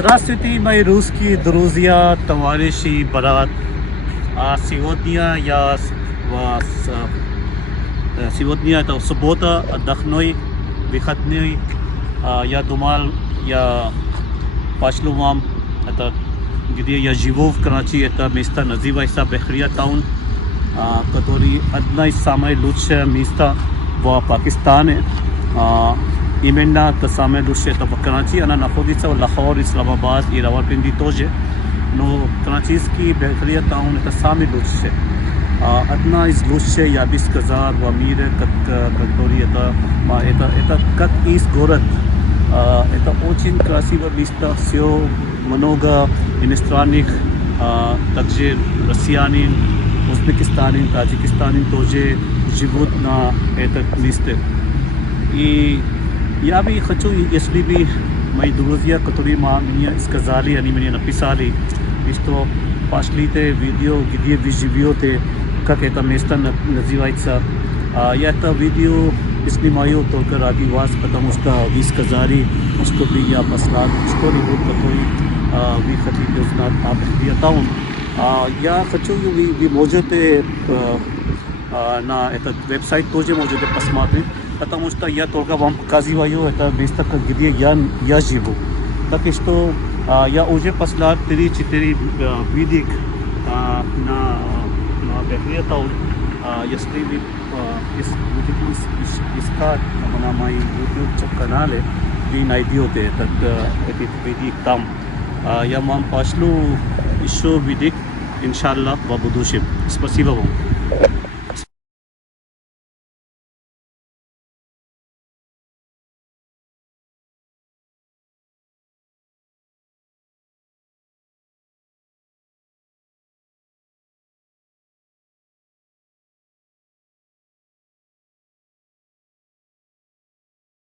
Здравствуйте, мои русские друзья, товарищи, брат. Сегодня это суббота, отдохной, выходной. Я думал, я пошлю вам это, где я живу в Карачи, это место называется Бехрия таун, который одна из самых лучших мест в Пакистане. Именно это самое лучшее это в Карачи, она находится в Лахор, Исламабад и Равалпинди тоже. Но карачийский Бехрия таун это самый лучший. Одна из лучших, я бы сказал, в мире, который это как из город. Это очень красивое место, все много иностранных, также россияне, узбекистане, таджикистане тоже живут на этом месте. И я бы хочу, если бы мои друзья, которые мне сказали, они мне написали, что пошлите видео, где вы живете, как это место называется. Я это видео снимаю только ради вас, потому что вы сказали, чтобы я послал что-нибудь, которое вы хотите узнать об Бехрия таун. Я хочу, вы можете на этот веб-сайт тоже можете посмотреть, потому что я только вам показываю это место, где я живу. Так что я уже послал 3-4 видео на Бехрия таун. Если вы будете искать на моем YouTube канале, вы найдете эти видео там. Я вам пошлю еще видео, иншаллах, в будущем. Спасибо вам.